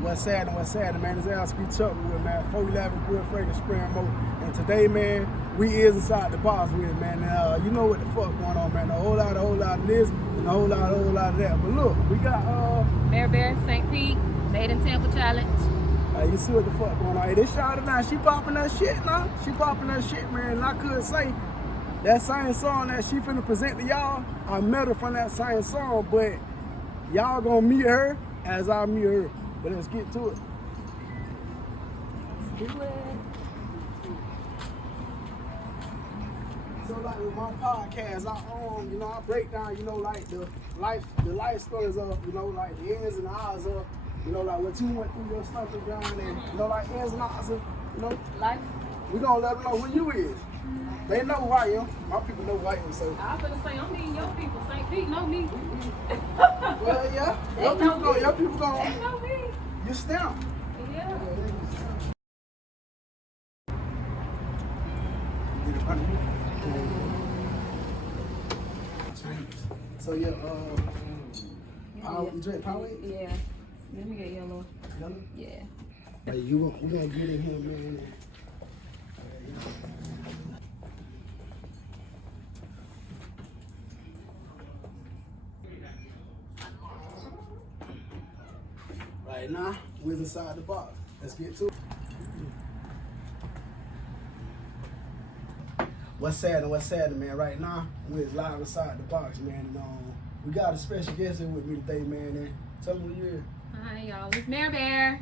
What's happening, man? It's Alex B. Chuck with, man. 411 Wood Fragrance Spray and Mo. And today, man, we is inside the box with, man. And, you know what the fuck going on, man. A whole lot of this and a whole lot of that. But look, we got, Mare, St. Pete, Made in Tampa Challenge. You see what the fuck going on. Hey, this shot now, she popping that shit now. She popping that shit, man. And I could say that same song that she finna present to y'all, I met her from that same song, but y'all gonna meet her as I meet her. But let's get to it. Let's do it. So like with my podcast, I break down, like the life stories of, like the ins and outs of, like what you went through your stuff and down and, like ins and outs of, Life. We gonna let them know who you is. They know who I am. My people know who I am, so. I was gonna say, I'm meeting your people. St. Pete know me. Well, yeah. Your people They gonna. know me. You stamp. Yeah. So yeah, you drink Powerade? Yeah. Let me get yellow. Yellow? Yeah. Hey, we gonna get in here, man. Right now, we're inside the box. Let's get to it. What's happening, man? Right now, we're live inside the box, man. And we got a special guest here with me today, man. And tell me who you is. Hi, y'all. It's Mare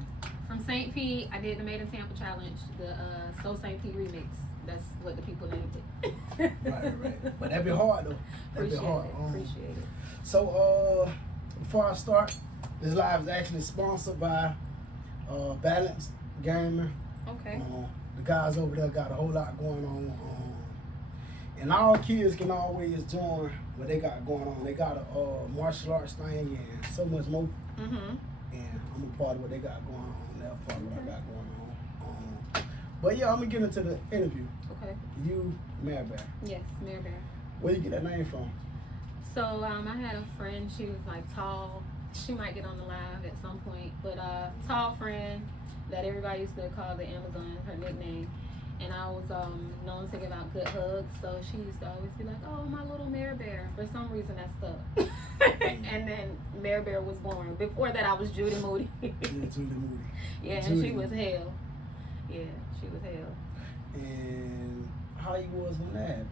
from St. Pete. I did the Made in Tampa Challenge, the So St. Pete remix. That's what the people named it. Right. But that'd be hard, though. That'd be hard. Appreciate it. So, before I start, this live is actually sponsored by Balance Gamer. Okay. The guys over there got a whole lot going on. And all kids can always join what they got going on. They got a martial arts thing and so much more. Mm-hmm. And I'm a part of what they got going on. They're a part of what I got going on. But yeah, I'm gonna get into the interview. Okay. You, Mare. Yes, Mare. Where you get that name from? So I had a friend. She was like tall. She might get on the live at some point, but tall friend that everybody used to call the Amazon, her nickname. And I was known to give out good hugs, so she used to always be like, "Oh, my little Mare Bear." For some reason, that stuck. And then Mare Bear was born. Before that, I was Judy Moody. Yeah, Judy Moody. Yeah, Judy. and she was hell. Yeah, she was hell. And how you was when that happened?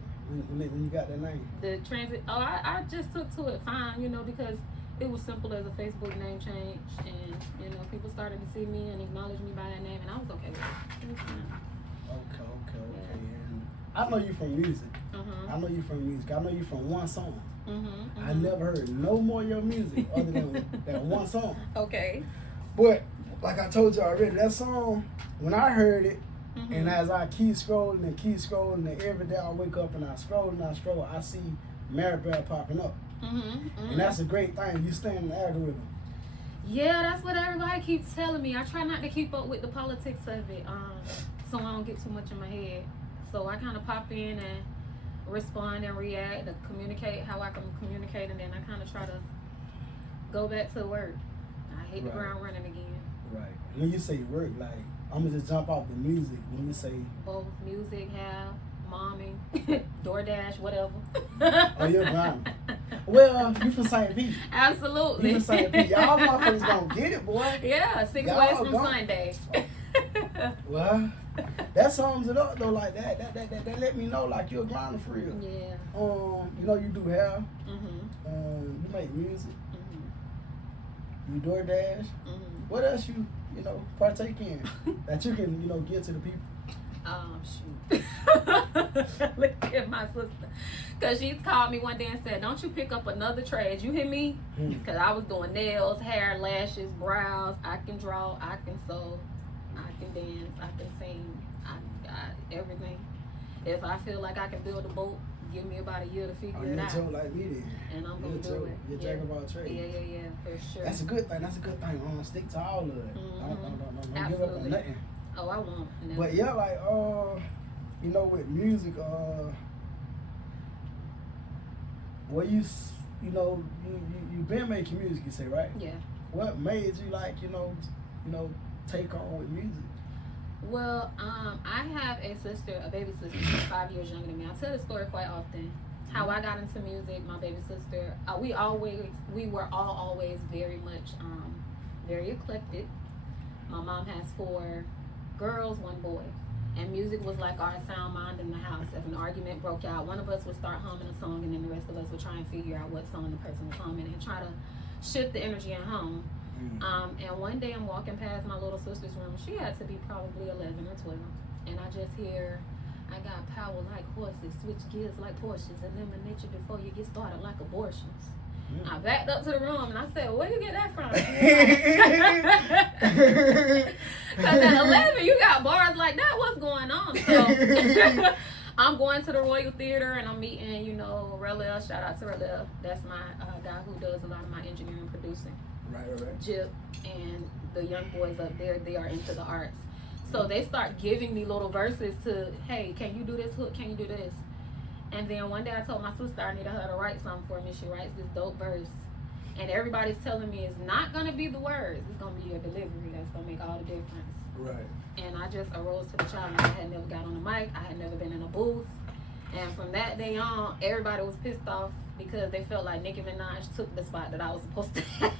When you got that name? The transit. Oh, I just took to it fine, because it was simple as a Facebook name change, and people started to see me and acknowledge me by that name, and I was okay with it. It was fine. Okay. Yeah. And I know you from music. Mm-hmm. I know you from music. I know you from one song. Mm-hmm. I never heard no more of your music other than that one song. Okay. But like I told you already, that song, when I heard it, Mm-hmm. and as I keep scrolling, and every day I wake up and I scroll, I see Mare Bear popping up. Mm-hmm. And that's a great thing. You stay in the algorithm. Yeah, that's what everybody keeps telling me. I try not to keep up with the politics of it, so I don't get too much in my head. So I kind of pop in and respond and react, and communicate how I can communicate, and then I kind of try to go back to work. I hit the ground running again. Right. When you say work, like, I'm gonna just jump off the music. When you say both music, have momming, DoorDash, whatever. Oh, you're grinding. Well, you from St. Pete. Absolutely. You from St. Pete. Y'all motherfuckers gonna get it, boy. Yeah, 6 Y'all ways from Sunday. Well, that sums it up though, like that let me know like you're a grinder for real. Yeah. You do hair. Mm-hmm. You make music. Mm-hmm. You DoorDash. Mm-hmm. What else you partake in that you can give to the people? Shoot. Look at my sister. Because she called me one day and said, "Don't you pick up another trade. You hear me?" Because I was doing nails, hair, lashes, brows. I can draw, I can sew, I can dance, I can sing. I got everything. If I feel like I can build a boat, give me about a year to figure it out. You're a joke like me then. And I'm going to do it. You're jack of all trades. Yeah, for sure. That's a good thing. Stick to all of it. Don't give up on nothing. Oh, I won't. Never. But yeah, like with music, well, you been making music, you say, right? Yeah. What made you take on with music? Well, I have a sister, a baby sister, she's 5 years younger than me. I tell the story quite often. How I got into music, my baby sister, we were all always very much, very eclectic. My mom has 4 girls, 1 boy. And music was like our sound mind in the house. If an argument broke out, one of us would start humming a song, and then the rest of us would try and figure out what song the person was humming and try to shift the energy at home. And one day I'm walking past my little sister's room. She had to be probably 11 or 12. And I just hear, I got power like horses, switch gears like Porsches, eliminate you before you get started like abortions. I backed up to the room and I said, where you get that from? Because at 11, you got bars like that. What's going on? So I'm going to the Royal Theater and I'm meeting, Relel. Shout out to Relel. That's my guy who does a lot of my engineering producing. Right. Jip and the young boys up there, they are into the arts. So they start giving me little verses to, hey, can you do this hook? Can you do this? And then one day I told my sister I needed her to write something for me. She writes this dope verse. And everybody's telling me it's not going to be the words. It's going to be your delivery that's going to make all the difference. Right. And I just arose to the challenge. I had never got on the mic. I had never been in a booth. And from that day on, everybody was pissed off because they felt like Nicki Minaj took the spot that I was supposed to have.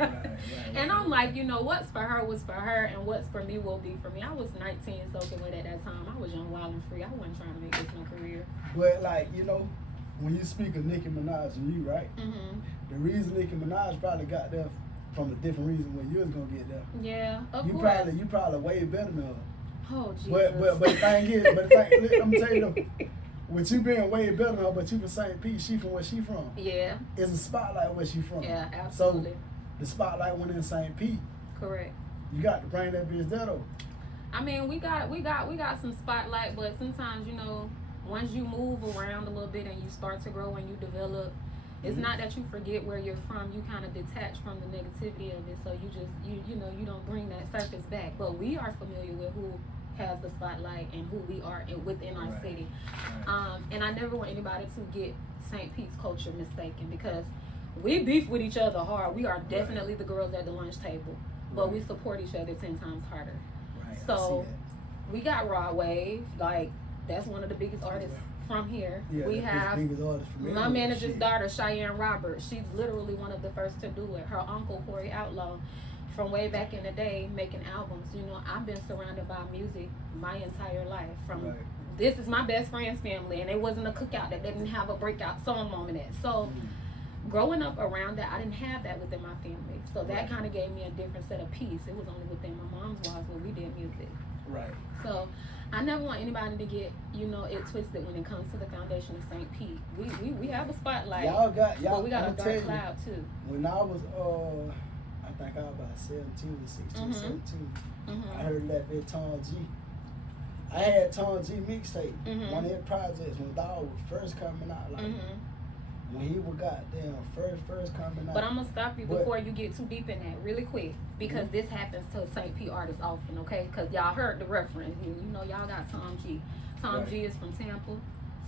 Right. And I'm like, what's for her was for her, and what's for me will be for me. I was 19 soaking wet at that time. I was young, wild, and free. I wasn't trying to make this my career. But, when you speak of Nicki Minaj and you, right? The reason Nicki Minaj probably got there from a different reason when you was going to get there. Yeah, of course. You probably way better than her. Oh, Jesus. But the thing is, I'm tell you though, with you being way better than her, but you from St. Pete, she from where she from. Yeah. It's a spotlight where she from. Yeah, absolutely. So the spotlight went in St. Pete. Correct. You got to bring that bitch there though. I mean, we got some spotlight, but sometimes, once you move around a little bit and you start to grow and you develop, it's not that you forget where you're from. You kind of detach from the negativity of it, so you just you don't bring that surface back. But we are familiar with who has the spotlight and who we are within our city. And I never want anybody to get St. Pete's culture mistaken, because we beef with each other hard. We are definitely the girls at the lunch table, but we support each other 10 times harder. So we got Raw Wave, like that's one of the biggest artists from here. Yeah, we have my manager's shit. daughter, Cheyenne Roberts. She's literally one of the first to do it. Her uncle, Corey Outlaw, from way back in the day, making albums. I've been surrounded by music my entire life. This is my best friend's family, and it wasn't a cookout that didn't have a breakout song moment at. So growing up around that, I didn't have that within my family. So that kind of gave me a different set of peace. It was only within my mom's walls where we did music. Right. So I never want anybody to get, it twisted when it comes to the foundation of St. Pete. We have a spotlight, but we got a dark cloud too. When I was, I think I was about 17, 16, 17, I heard that bit Tom G. I had Tom G mixtape, one of his projects when Dawg was first coming out, when he was goddamn first coming out. But I'm gonna stop you before you get too deep in that really quick, because this happens to St. Pete artists often, okay? Because y'all heard the reference. Y'all got Tom G. Tom G is from Tampa,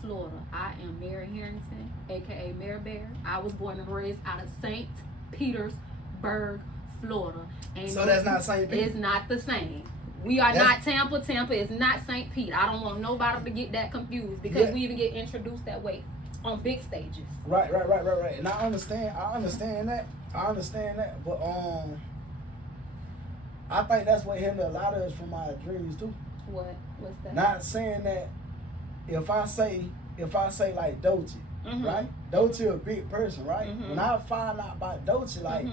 Florida. I am Mare Harrington, aka Mare Bear. I was born and raised out of St. Petersburg, Florida. So that's not St. Pete? It's not the same. We are not Tampa. Tampa is not St. Pete. I don't want nobody to get that confused, because we even get introduced that way on big stages. Right. And I understand that. But I think that's what hindered a lot of us from our dreams too. What's that? Not saying that if I say like Doechii, right? Doechii a big person, right? When I found out about Doechii, like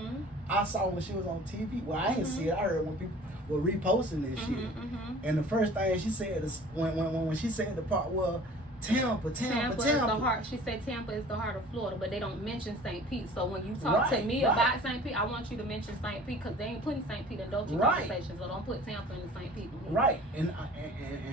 I saw when she was on TV. Well, I ain't see it. I heard when people were reposting this shit. And the first thing she said is when she said the part was Tampa. Is the heart. She said Tampa is the heart of Florida, but they don't mention St. Pete. So when you talk to me about St. Pete, I want you to mention St. Pete, because they ain't putting St. Pete in Doechii conversations. So don't put Tampa in the St. Pete. Right. And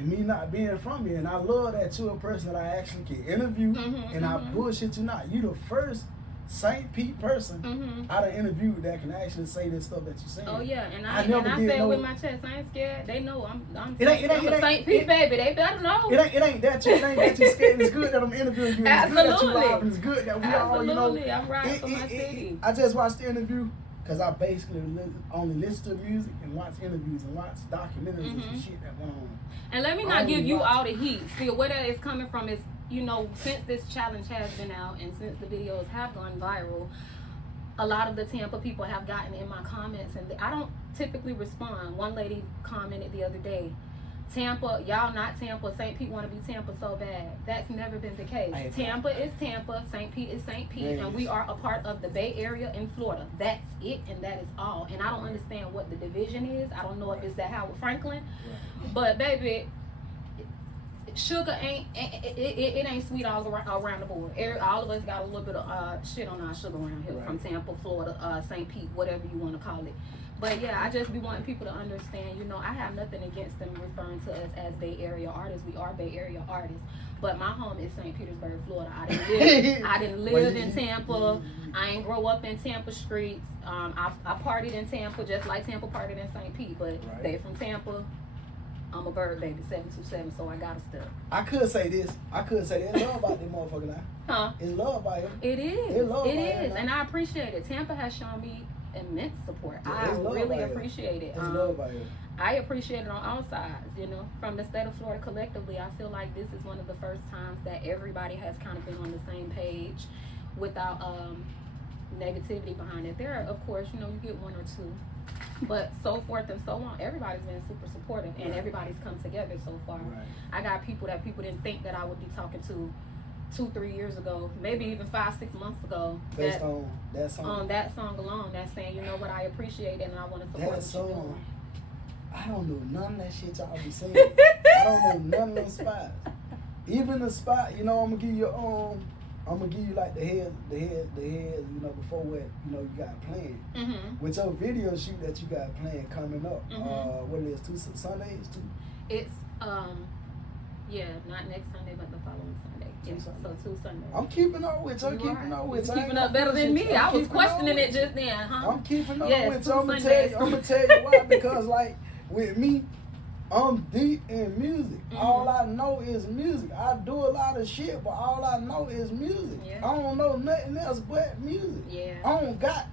me not being from here, and I love that you're a person that I actually can interview, and I bullshit you not. You the first St. Pete person I done interviewed that can actually say this stuff that you saying. Oh yeah, and I say it with my chest. I ain't scared. They know I'm a St. Pete baby. They better know. It ain't that you scared. It's good that I'm interviewing you. It's good that you live, and it's good that we all, I'm riding for my city. I just watched the interview Cause I basically only listen to music and watch interviews and watch documentaries and some shit that went on. And let me not give you all the heat. See, where that is coming from is, you know, since this challenge has been out and since the videos have gone viral, a lot of the Tampa people have gotten in my comments, and I don't typically respond. One lady commented the other day, Tampa, y'all not Tampa. St. Pete want to be Tampa so bad. That's never been the case. Tampa is Tampa. St. Pete is St. Pete. And we are a part of the Bay Area in Florida. That's it, and that is all. And I don't understand what the division is. I don't know if it's that Howard Franklin. But, baby, sugar it ain't sweet all around the board. All of us got a little bit of shit on our sugar around here, from Tampa, Florida, St. Pete, whatever you want to call it. But yeah, I just be wanting people to understand, you know, I have nothing against them referring to us as Bay Area artists. We are Bay Area artists. But my home is St. Petersburg, Florida. I didn't live in Tampa. I ain't grow up in Tampa streets. I partied in Tampa just like Tampa partied in St. Pete. But they from Tampa. I'm a bird baby, 727, so I gotta step. I could say this. It's love about them motherfucker now. Huh? It's love about him. It is. It is. And I appreciate it. Tampa has shown me immense support. I really appreciate it. It's love by you. I appreciate it on all sides, you know. From the state of Florida collectively, I feel like this is one of the first times that everybody has kind of been on the same page without negativity behind it. There are, of course, you know, you get one or two, but so forth and so on. Everybody's been super supportive, and everybody's come together so far. I got people that people didn't think that I would be talking to 2-3 years ago, maybe even 5-6 months ago. Based on that song. On that song alone, that's saying, you know what, I appreciate it and I want to support that what you're doing. I don't know none of that shit y'all be saying. I don't know none of them spots. Even the spot, you know, I'm gonna give you like the head, you know, before what, you know, you got planned. With your video shoot that you got planned coming up. What it is, 2 Sundays too? It's yeah, not next Sunday, but the following Sunday. Yeah, so 2 Sundays. I'm keeping up with you. I'm keeping up with you. Keeping up better than me. I was questioning it just then, huh? I'm keeping up with you. I'm gonna tell you why. Because like with me, I'm deep in music. All I know is music. I do a lot of shit, but all I know is music. I don't know nothing else but music. I don't got,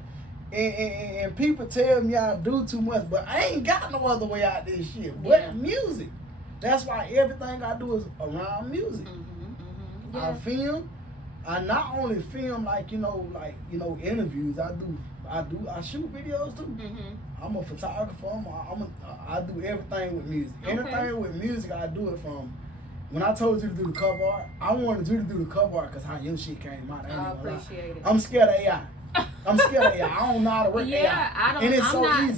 and people tell me I do too much, but I ain't got no other way out this shit but music. That's why everything I do is around music. I film. I not only film like interviews. I shoot videos too. I'm a photographer. I do everything with music. Anything with music, I do it from. When I told you to do the cover art, I wanted you to do the cover art because how your shit came out. I appreciate it. I'm scared of AI. I don't know how to work AI. I'm not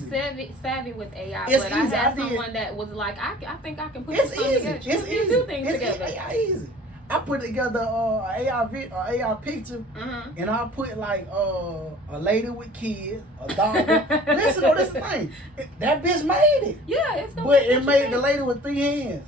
savvy with AI, but I had someone that was like, I think I can put this together. It's easy. Do things together. AI easy. I put together AI picture, and I put like a lady with kids, a dog. Listen to this thing. That bitch made it. Yeah, it's gonna but it made the lady with 3 hands.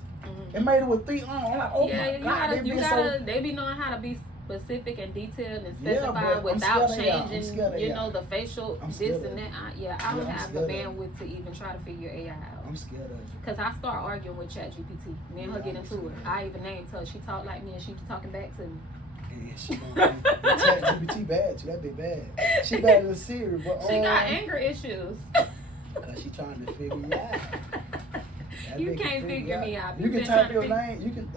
It made it with 3 arms. I'm like, oh my God, they be knowing how to be specific and detailed and specified without changing, you know, the facial this and that. I don't have the bandwidth to even try to figure AI out. I'm scared of you. Cause I start arguing with ChatGPT. Me and her get into it. I even named her. She talked like me and she talking back to me. Yeah, she ChatGPT bad too. That be bad. She bad in Siri, but she got anger issues. Cause she trying to figure you out. You can't figure me out. You can type your name. You can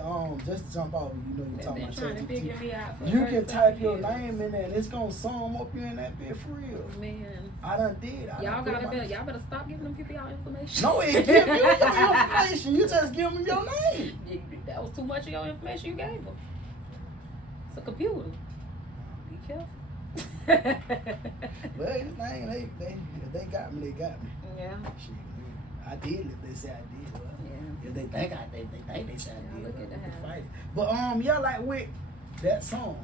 just to jump off. You know you're talking about ChatGPT. You can type your name in there, and it's gonna sum up you in that bit for real. Man, I done did. Y'all better stop giving them people y'all information. No, it give you your information. You just give them your name. That was too much of your information you gave them. It's a computer. Be careful. Well, anything they got me, they got me. Yeah. Shit, I did if they say I did. If they think they say I did. Fight it. But yeah, like with that song.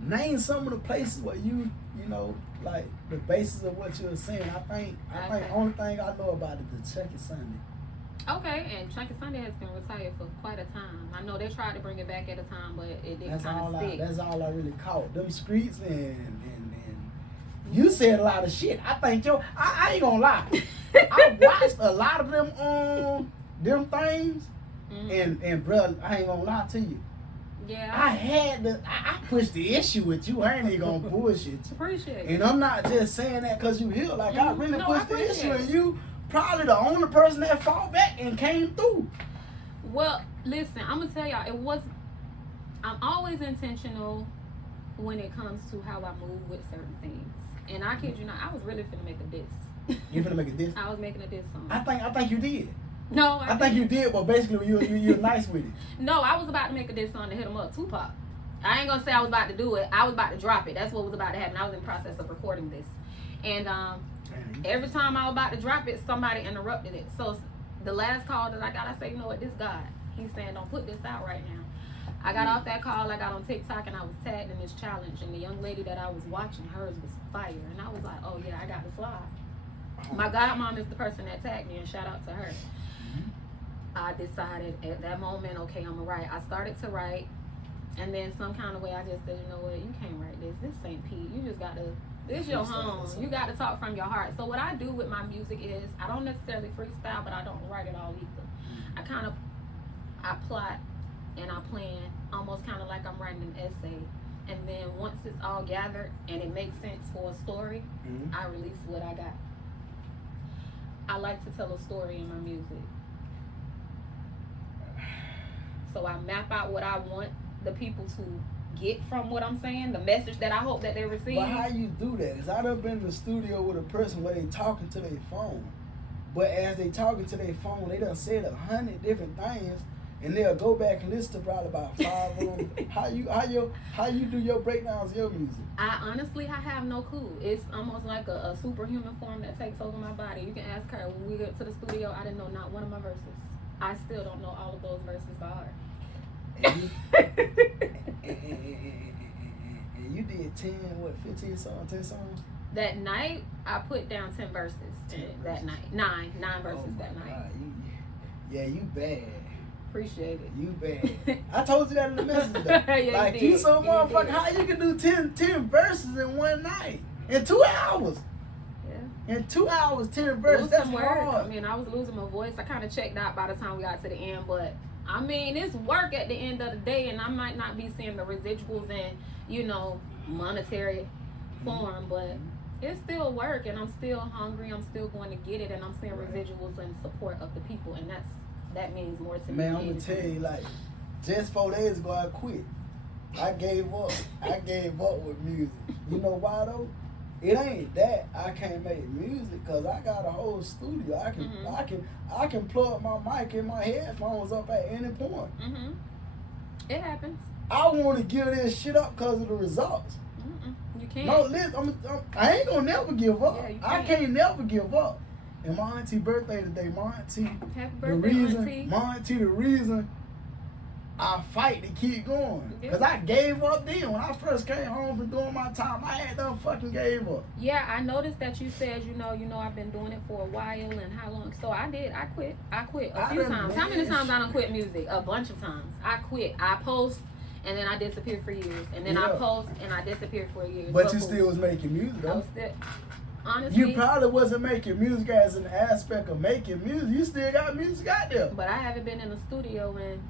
Name some of the places where you know, like the basis of what you're saying. I think only thing I know about is the Chunky Sunday. Okay, and Chunky Sunday has been retired for quite a time. I know they tried to bring it back at a time, but it didn't kind of stick. That's all I really caught. Them streets and you said a lot of shit. I think I ain't gonna lie. I watched a lot of them things, and bro, I ain't gonna lie to you. Yeah. I pushed the issue with you. I ain't even gonna bullshit you. Appreciate it. And I'm not just saying that because you here. Like, I really No, pushed I the issue, appreciate and it. you probably the only person that fought back and came through. Well, listen, I'm gonna tell y'all, I'm always intentional when it comes to how I move with certain things. And I kid you not, I was really finna make a diss. You finna make a diss? I was making a diss song. I think you did. No, I think you did, but basically you're nice with it. No, I was about to make a diss song to hit him up, Tupac. I ain't gonna say I was about to do it. I was about to drop it. That's what was about to happen. I was in the process of recording this. And every time I was about to drop it, somebody interrupted it. So the last call that I got, I said, you know what, this God, he's saying don't put this out right now. I got off that call, I got on TikTok, and I was tagged in this challenge. And the young lady that I was watching, hers was fire. And I was like, oh yeah, I got to slide. My godmom is the person that tagged me, and shout out to her. I decided at that moment, okay, I'm gonna write. I started to write, and then some kind of way I just said, you know what, you can't write this. This ain't Pete. You just gotta, this your home. You gotta talk from your heart. So what I do with my music is, I don't necessarily freestyle, but I don't write it all either. I plot and I plan, almost kind of like I'm writing an essay. And then once it's all gathered and it makes sense for a story, I release what I got. I like to tell a story in my music. So I map out what I want the people to get from what I'm saying, the message that I hope that they receive. But how you do that? Because I done been in the studio with a person where they talking to their phone. But as they talking to their phone, they done said 100 different things, and they'll go back and listen to probably about 5 of them. How you do your breakdowns of your music? I have no clue. It's almost like a superhuman form that takes over my body. You can ask her. When we get to the studio, I didn't know not one of my verses. I still don't know all of those verses by heart. And you did 15 songs, 10 songs? That night, I put down 10 verses. That night. Nine verses that night. God, you bad. Appreciate it. You bad. I told you that in the message though. Yeah, like, you you so motherfucker, did. how you can do 10 verses in one night? In 2 hours? Yeah. In 2 hours, 10 verses, that's hard. I mean, I was losing my voice. I kind of checked out by the time we got to the end, but I mean, it's work at the end of the day, and I might not be seeing the residuals in, monetary form, but it's still work, and I'm still hungry. I'm still going to get it, and I'm seeing residuals in support of the people, and that means more to me. Man, I'm gonna tell you, like, just 4 days ago, I quit. I gave up. I gave up with music. You know why though? It ain't that I can't make music, cause I got a whole studio. I can plug my mic and my headphones up at any point. It happens. I want to give this shit up cause of the results. You can't. No, listen, I ain't gonna never give up. Yeah, you I can't never give up. And my auntie birthday today. My auntie, Happy birthday, auntie. the reason I fight to keep going. Because I gave up then. When I first came home from doing my time, I had done fucking gave up. Yeah, I noticed that you said, I've been doing it for a while and how long. So I did. I quit a few times. How many times I done quit music? A bunch of times. I quit. I post and then I disappeared for years. And then I post and I disappeared for years. But you still was making music though. I was still, honestly. You probably wasn't making music as an aspect of making music. You still got music out there. But I haven't been in the studio and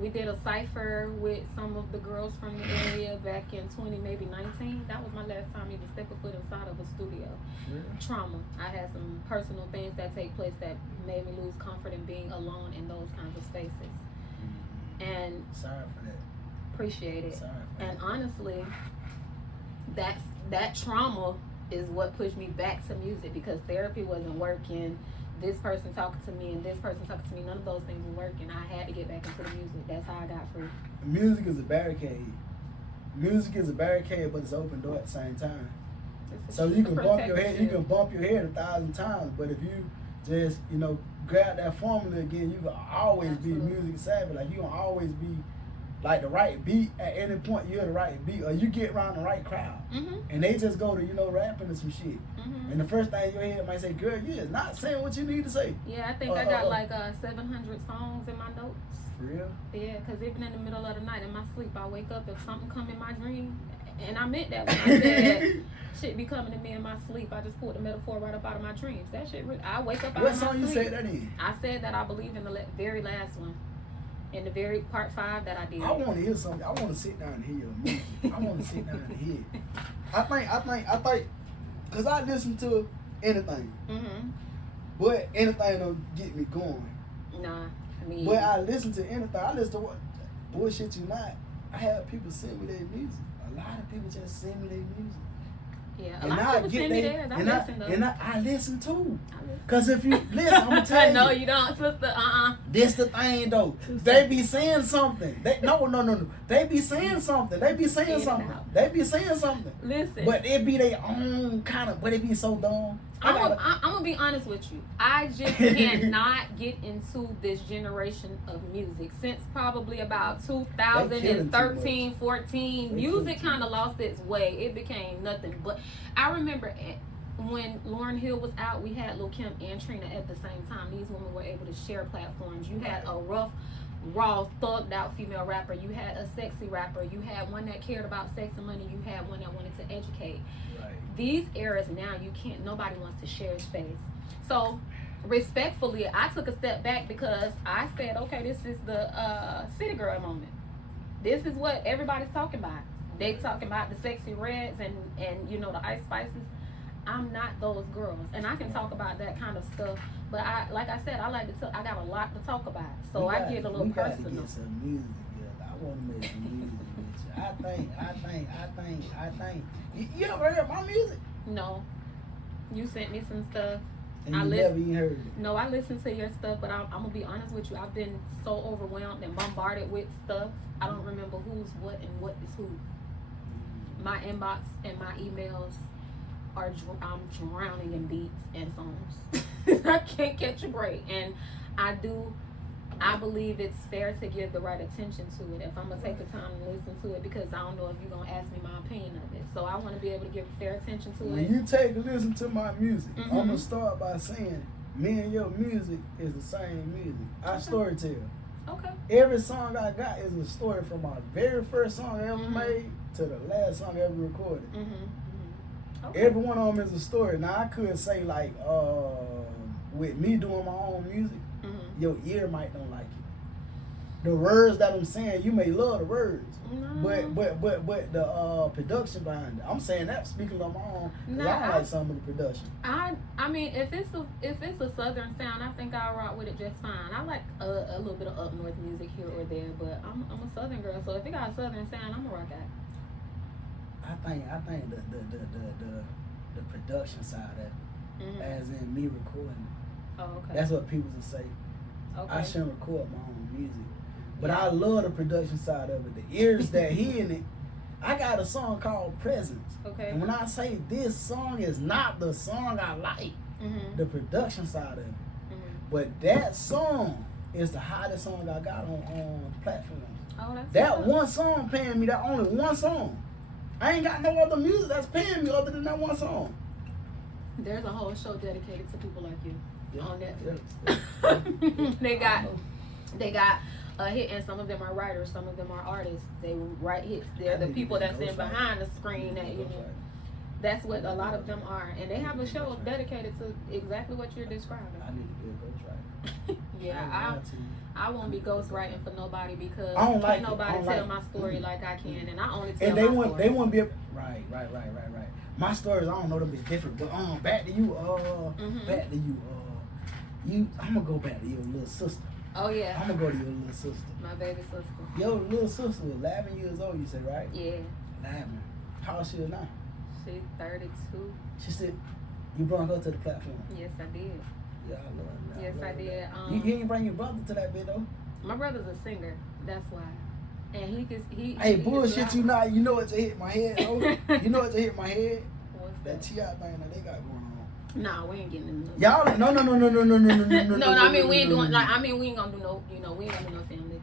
we did a cypher with some of the girls from the area back in 2019. That was my last time even stepping foot inside of a studio. Yeah. Trauma. I had some personal things that take place that made me lose comfort in being alone in those kinds of spaces. And sorry for that. Appreciate it. Sorry for and that. honestly, that trauma is what pushed me back to music because therapy wasn't working. This person talking to me and this person talking to me, none of those things were working. I had to get back into the music. That's how I got free. Music is a barricade. Music is a barricade, but it's an open door at the same time. So you can bump your head. You can bump your head 1,000 times, but if you just grab that formula again, you can always be music savvy. Like you can always be like the right beat at any point. You're the right beat, or you get around the right crowd, and they just go to rapping and some shit. And the first thing your head might say, "Girl, you is not saying what you need to say." Yeah, I think I got like 700 songs in my notes. For real? Yeah, because even in the middle of the night in my sleep, I wake up if something come in my dream, and I meant that when I said shit be coming to me in my sleep. I just pulled the metaphor right up out of my dreams. That shit, I wake up out of my sleep. What song you say that in? I said that I believe in the very last one. In the very part 5 that I did. I want to hear something. I want to sit down and hear your music. I want to sit down and hear it. I think, because I listen to anything. But anything don't get me going. Nah, I mean. But I listen to anything. I listen to what, bullshit you not. I have people send me their music. A lot of people just send me their music. Yeah, a lot of people send me theirs. I listen though. And I listen too. Because if you listen, I'm going to tell you. No, you don't, sister. This the thing though. They be saying something. No. They be saying something. They be saying something. Listen. But it be their own kind of, but it be so dumb. I'm gonna be honest with you. I just cannot get into this generation of music. Since probably about 2013, 14, music kind of lost its way. It became nothing. But I remember when Lauryn Hill was out, we had Lil Kim and Trina at the same time. These women were able to share platforms. You had a rough, raw, thugged out female rapper. You had a sexy rapper. You had one that cared about sex and money. You had one that wanted to educate. These eras now, nobody wants to share space. So respectfully, I took a step back because I said, okay, this is the city girl moment. This is what everybody's talking about. They talking about the sexy reds and the Ice Spices. I'm not those girls, and I can talk about that kind of stuff. But like I said, I got a lot to talk about, so I get a little personal. We gotta get some music together. I want to make some music with you. I think. You ever heard my music? No. You sent me some stuff. And you never even heard it? No, I listened to your stuff, but I'm gonna be honest with you. I've been so overwhelmed and bombarded with stuff. I don't remember who's what and what is who. My inbox and my emails I'm drowning in beats and songs. I can't catch a break, and I believe it's fair to give the right attention to it if I'm gonna take the time to listen to it, because I don't know if you're gonna ask me my opinion of it. So I want to be able to give fair attention to it. When you take a listen to my music, I'm gonna start by saying me and your music is the same music. I storytell. Okay. Every song I got is a story from my very first song I ever made to the last song I ever recorded. Okay. Every one of them is a story. Now I could say like, with me doing my own music, your ear might don't like it. The words that I'm saying, you may love the words, but the production behind it, I'm saying that speaking on my own. I don't like some of the production. I mean, if it's a southern sound, I think I'll rock with it just fine. I like a little bit of up north music here or there, but I'm a southern girl, so if it got a southern sound, I'm gonna rock out. I think the production side of it, as in me recording. Oh, okay. That's what people will say. Okay. I shouldn't record my own music, but I love the production side of it. The ears that hearing it. I got a song called Presence. Okay. And when I say this song is not the song I like, the production side of it, but that song is the hottest song I got on platforms. Oh, that's that one song paying me, that only one song. I ain't got no other music that's paying me other than that one song. There's a whole show dedicated to people like you on Netflix. Yeah. They got a hit, and some of them are writers, some of them are artists. They write hits. They're the people that's in behind the screen that that's what a lot of them are, and they have a show dedicated to exactly what you're describing. I need to be a ghostwriter. Yeah, I won't be ghostwriting for nobody because I don't can't nobody tell my story like I can, and I only tell and my story. They won't be right. My stories, I don't know them is different, but back to you, I'm gonna go back to your little sister. Oh yeah. I'm gonna go to your little sister. My baby sister. Your little sister was 11 years old, you say, right? Yeah. 11. How old she is now? She's 32. She said, you brought her to the platform. Yes, I did. Yeah, I love that. Yes, I did. You ain't bring your brother to that bit though. My brother's a singer. That's why. And he. Hey, bullshit! You not. You know what to hit my head though. You know what to hit my head. What's that T.I. thing that they got going on. Nah, we ain't getting into y'all. No. No, I mean we ain't doing like. I mean we ain't gonna do no. We ain't gonna do no family.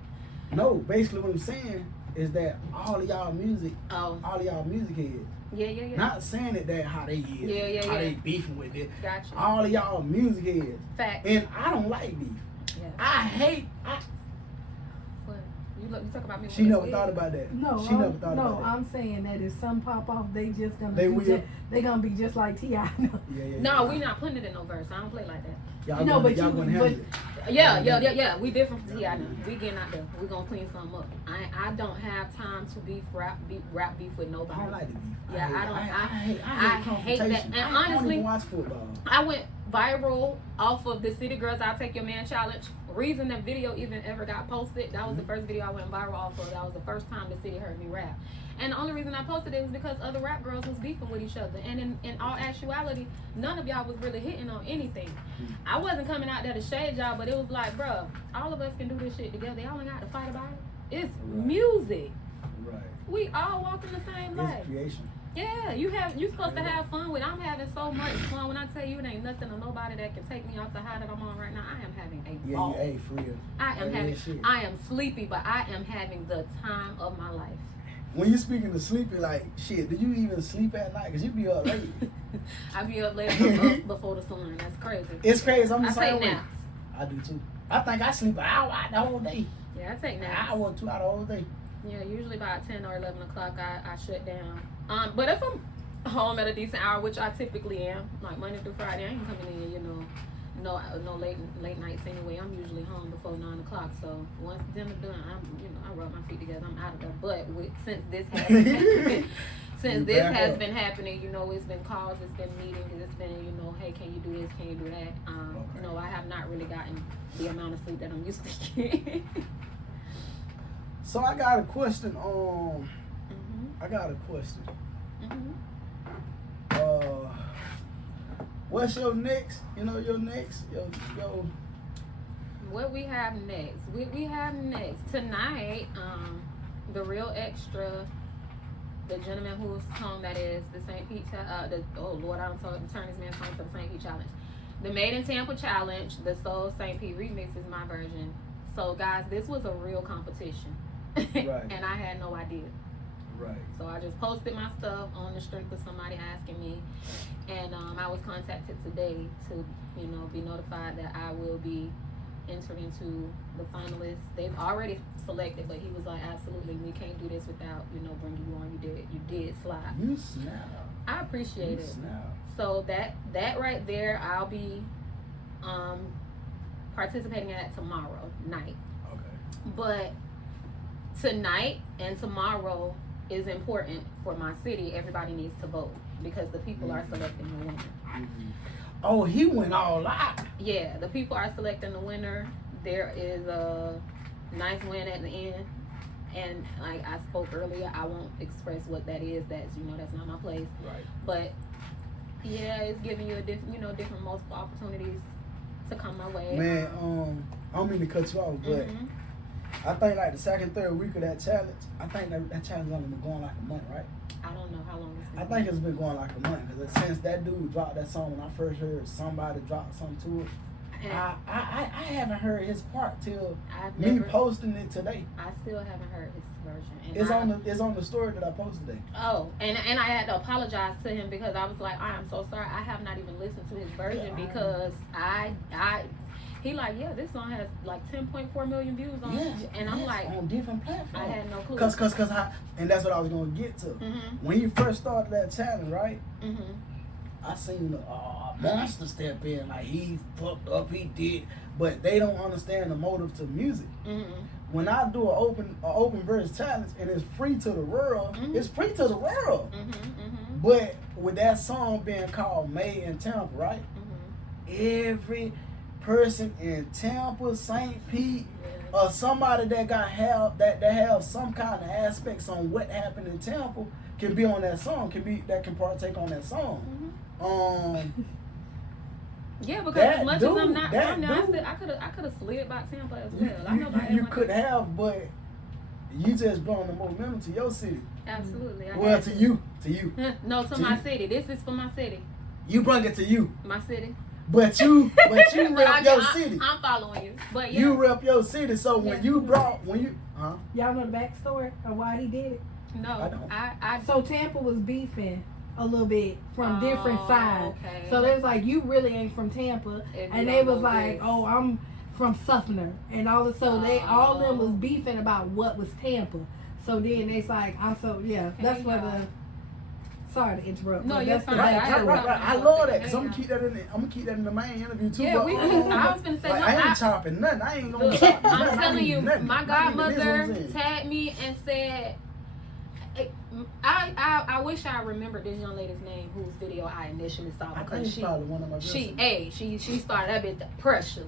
No, basically what I'm saying is that all of y'all music. All of y'all music heads. Yeah. Not saying that how they is. How they beefing with it. Gotcha. All of y'all music heads. Fact. And I don't like beef. Yeah. I hate. What? You talk about me. She never thought about that. No, she never thought no, about that. I'm saying that if some pop off, they just gonna They do will. they gonna be just like T.I. No, we not putting it in no verse. I don't play like that. Y'all No, gonna, but y'all you- gonna handle but- it. Yeah. We different from T.I. now. We getting out there. We gonna clean something up. I don't have time to rap beef with nobody. I don't like the beef. Yeah, I hate that. And I honestly, don't even watch football. I went viral off of the City Girls I'll Take Your Man challenge. Reason that video even ever got posted, that was the first video I went viral off of. That was the first time the city heard me rap. And the only reason I posted it was because other rap girls was beefing with each other. And in all actuality, none of y'all was really hitting on anything. I wasn't coming out there to shade y'all, but it was like, bruh, all of us can do this shit together. Y'all ain't got to fight about it. It's music. Right. We all walk in the same life. It's creation. Yeah, you supposed to have fun with. I'm having so much fun. When I tell you, it ain't nothing or nobody that can take me off the high that I'm on right now. I am having a ball. Yeah, hey, for real. I am sleepy, but I am having the time of my life. When you speaking of sleepy, like, shit, do you even sleep at night? Because you be up late. I be up late up before the sun. That's crazy. It's crazy. I'm the I same take way. naps. I do too. I think I sleep an hour out the whole day. Yeah, I take An naps. hour or 2 out the whole day. Yeah, usually about 10 or 11 o'clock I shut down. But if I'm home at a decent hour, which I typically am, like Monday through Friday, I ain't coming in, no late nights anyway. I'm usually home before 9 o'clock. So once dinner done, I rub my feet together. I'm out of there. But since this has been happening, it's been calls, it's been meetings, it's been, hey, can you do this? Can you do that? Okay. No, I have not really gotten the amount of sleep that I'm used to getting. So I got a question. Mm-hmm. I got a question. Mm-hmm. What's your next? Your next. What we have next? We have next tonight. The Real Extra, the gentleman whose song that is, the St. Pete. I don't turn this man's song to the St. Pete challenge. The Made in Tampa challenge, the Soul St. Pete remix is my version. So guys, this was a real competition, Right. and I had no idea. Right. So I just posted my stuff on the strength of somebody asking me, and I was contacted today to, be notified that I will be entered into the finalists. They've already selected, but he was like, absolutely, we can't do this without, bringing you on. You did slide. You snap. I appreciate You it. snap. So that right there, I'll be participating in that tomorrow night. Okay. But tonight and tomorrow is important for my city. Everybody needs to vote because the people are selecting the winner. Mm-hmm. Oh, he went all out. Yeah, the people are selecting the winner. There is a nice win at the end. And like I spoke earlier, I won't express what that is. That's that's not my place. Right. But yeah, it's giving you a different multiple opportunities to come my way. Man, I don't mean to cut you off, but I think like the second, third week of that challenge, I think that challenge only been going like a month, right? I don't know how long it's been. I think it's been going like a month because since that dude dropped that song, when I first heard somebody drop something to it, I haven't heard his part till me posting it today. I still haven't heard his version. And it's on the story that I posted today. Oh, and I had to apologize to him because I was like, I am so sorry. I have not even listened to his version because he like, yeah, this song has like 10.4 million views on it. And I'm like, on different platforms. I had no clue. Cause and that's what I was gonna get to. When he first started that challenge, right? I seen the monster step in, like he fucked up, he did, but they don't understand the motive to music. When I do an open verse challenge and it's free to the world, it's free to the world. But with that song being called Made in Tampa, right? Every person in Tampa, St. Pete, or somebody that that have some kind of aspects on what happened in Tampa can be on that song, can partake on that song. Yeah, because as much as I'm not from there, I could have slid about Tampa as well. You could have, but you just brought the momentum to your city. Absolutely. Well, to you. No, to my city. This is for my city. You bring it to you. My city. But you rep your city. I'm following you. But yeah. You rep your city, so when you Y'all know the backstory of why he did it? No, I don't. So Tampa was beefing a little bit from different sides. Okay. So there's like, you really ain't from Tampa. And they was like, oh, I'm from Suffner, and all of them was beefing about what was Tampa. So then it's like that's where the. Sorry to interrupt. No, but you're that's fine. Right. I love that because I'm gonna keep that in the main interview too. Yeah, but, I was gonna say like, no. I ain't chopping nothing. I ain't gonna chop nothing. I'm telling you, nothing. my godmother This tagged me and said, I wish I remembered this young lady's name whose video I initially saw I because think it's probably one of my girls. she started that bit the pressure.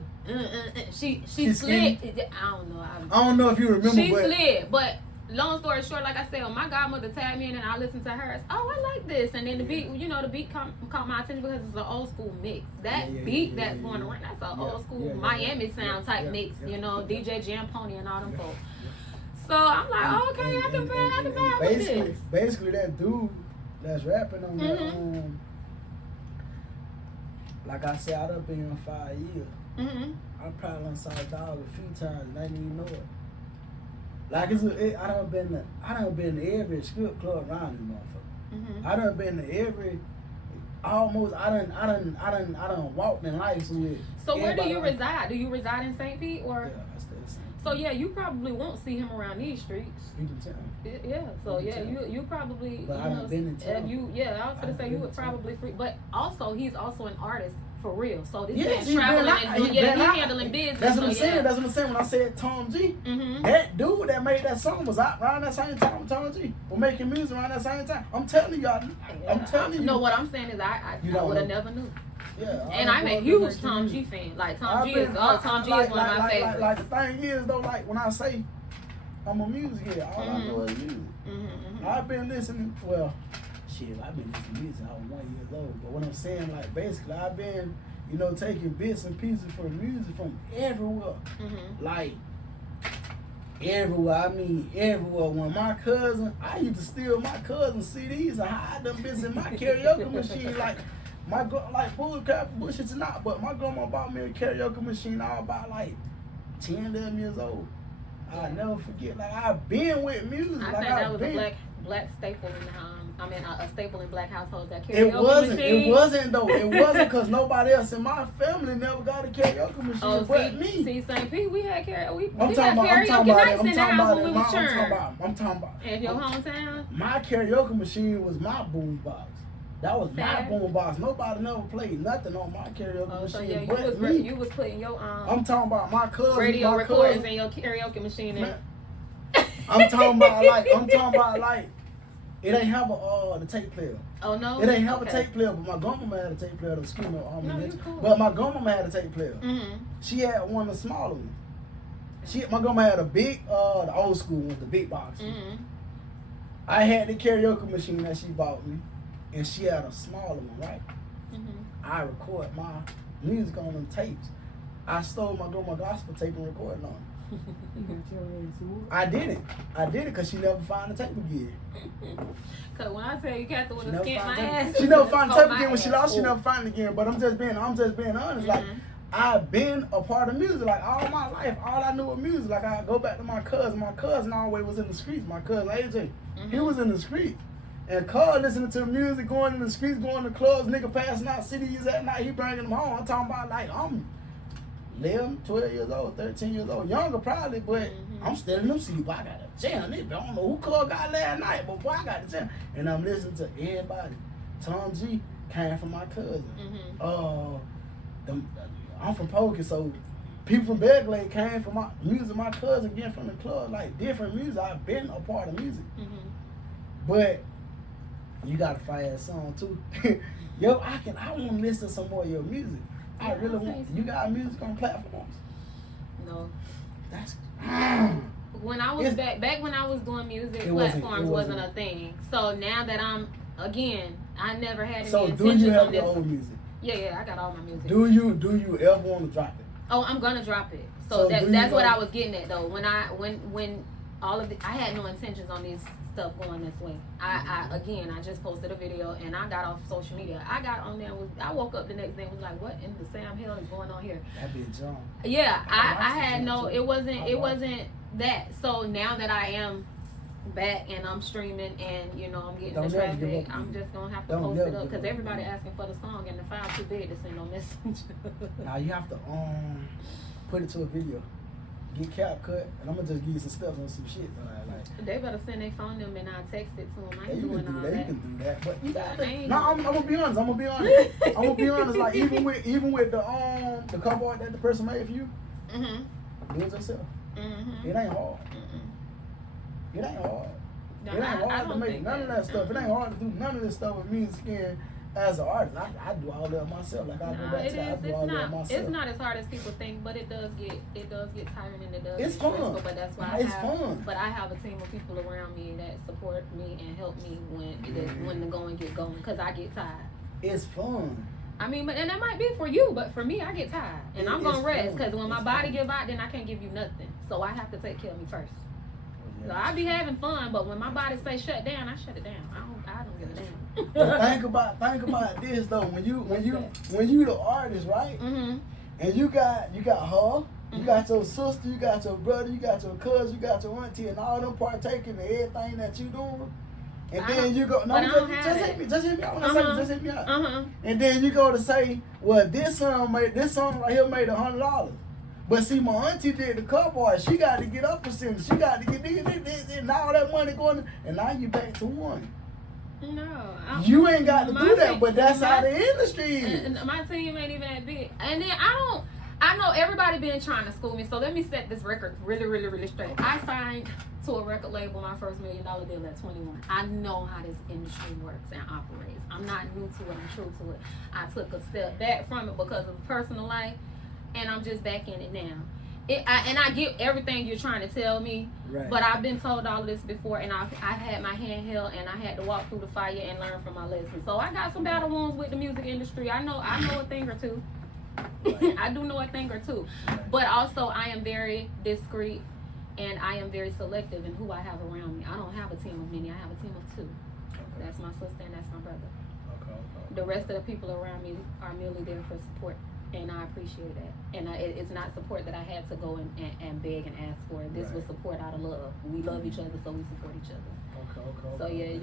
She slid. skinny? I don't know. I don't know if you remember. She slid, but long story short, like I said, when my godmother tagged me in and I listened to hers, I like this. And then the beat, the beat caught my attention because it's an old school mix. That beat that's going around, that's an old school Miami sound type mix, DJ Jam Pony and all them folks. So I'm like, okay, I can vibe with this. Basically, that dude that's rapping on that, like I said, I done been in 5 years. I probably done saw a dog a few times and I didn't even know it. Like I done been to every strip club around this motherfucker. I done been to every almost. I done walked in life with. So where do you reside? Do you reside in St. Pete or? Yeah, I stay in St. Pete. So yeah, you probably won't see him around these streets. You can tell. Yeah. So yeah, you probably. But I done been in town. I was gonna say you would probably free, but also he's also an artist. For real. So this Yes, man traveling and doing, he's handling business. That's what I'm saying. Yeah. That's what I'm saying when I said Tom G. That dude that made that song was out around that same time with Tom G. We're making music around that same time. I'm telling y'all. I'm telling you. No, what I'm saying is I would have never knew. Yeah. And I'm a huge Tom G fan. Like Tom G is one of my favorites. Like the thing is though, like when I say I'm a music head, all I know is music. I've been listening. Well. I've been listening to music. I was 1 year old. But what I'm saying, like, basically, I've been, taking bits and pieces from music from everywhere. Like, everywhere. I mean, everywhere. When my cousin, I used to steal my cousin's CDs and hide them bits in my karaoke machine. Like, bullshit to not, but my grandma bought me a karaoke machine. I was about, like, 10, 11 years old. I'll never forget. Like, I've been with music. I like, think that was a black staple in the a staple in black households. That karaoke machine. It wasn't though. It wasn't because nobody else in my family never got a karaoke machine but me. See, St. Pete, we had karaoke. I'm talking about In your hometown? My karaoke machine was my boom box. That was my boom box. Nobody never played nothing on my karaoke machine. So yeah, but me. You was putting your I'm talking about my cousin. Radio recordings in your karaoke machine. I'm talking about like. It ain't have the tape player. Oh no. It ain't have a tape player, but my grandma had a tape player. Cool. But my grandma had a tape player. She had one of the smaller ones. My grandma had a big, the old school one, the big box. I had the karaoke machine that she bought me, and she had a smaller one, right? I record my music on them tapes. I stole my grandma's gospel tape and recorded on it. I did it because she never found the tape again. Cause when I tell you Catherine would have skinned my ass. She never found the tape again. When she lost, she never found it again. But I'm just being honest. Like I've been a part of music. Like all my life, all I knew was music. Like I go back to my cousin. My cousin always was in the streets. My cousin AJ, he was in the street. And Cuz listening to music, going in the streets, going to clubs, nigga passing out CDs at night. He bringing them home. I'm talking about like 11, 12 years old, 13 years old, younger probably, but I'm still in them CDs. Boy, I got a jam. I don't know who Cuz got last night, but boy, I got the jam. And I'm listening to everybody. Tom G came from my cousin. I'm from Pokey, so people from Begley came from my music. My cousin getting from the club, like different music. I've been a part of music, but you gotta find that song too. Yo, I want to listen to some more of your music. I really want. You got music on platforms? No. That's. When I was back when I was doing music, platforms wasn't a thing. So now that I never had any intentions on this. So do you have your own music? Yeah, I got all my music. Do you ever want to drop it? Oh, I'm gonna drop it. So that's what I was getting at though. When all of I had no intentions on this stuff going this way. I just posted a video and I got off social media. I got on there. I woke up the next day and was like, what in the Sam Hill is going on here? That be a jump. Yeah, I had no. It wasn't that. So now that I am back and I'm streaming and I'm getting the traffic, I'm just gonna have to post it up because everybody asking for the song and the file too big to send no message. Now you have to put it to a video. Get cap cut, and I'm gonna just give you some steps on some shit. Like They better send their phone number and I'll text it to them. I yeah, ain't you doing can all do that. that. You can do that, but you got I ain't- no. I'm gonna be honest. I'm gonna be honest. Like even with the cover art that the person made for you, do it yourself. It ain't hard. It ain't hard. No, It ain't I hard to don't make think none of that stuff. It ain't hard to do none of this stuff with me again as an artist. I do all that myself. Like I go No, back it to that. I is. do all that It's myself. not as hard as people think, but it does get tiring and it does. It's get fun. stressful, but that's why It's fun. But I have a team of people around me that support me and help me when the going get going, because I get tired. It's fun. I mean, and that might be for you, but for me, I get tired, and I'm gonna rest, because when my body give out, then I can't give you nothing. So I have to take care of me first. So I be having fun, but when my body say shut down, I shut it down. I don't give a damn. But think about this though. When you the artist, right? And you got her, you got your sister, you got your brother, you got your cousin, you got your auntie, and all them partaking in everything that you doing. And then you go, no, just hit me out. When I say just hit me out. And then you go to say, well, this song right here made $100. But see, my auntie did the cover art. She got to get up percentage. She got to get this, and all that money going, and now you back to one. No, You ain't got to do that, team, but that's how the industry is. And my team ain't even that big. And then I know everybody been trying to school me, so let me set this record really, really, really straight. I signed to a record label, my first $1 million deal at 21. I know how this industry works and operates. I'm not new to it, I'm true to it. I took a step back from it because of personal life, and I'm just back in it now. I get everything you're trying to tell me, Right. but I've been told all this before, and I've had my hand held, and I had to walk through the fire and learn from my lessons. So I got some battle wounds with the music industry. I know a thing or two. Right. I do know a thing or two, Right. but also I am very discreet, and I am very selective in who I have around me. I don't have a team of many. I have a team of 2. Okay. That's my sister and that's my brother. Okay. The rest of the people around me are merely there for support, and I appreciate that. And it's not support that I had to go and beg and ask for. This Right. was support out of love. We love each other, so we support each other. Okay. So yeah,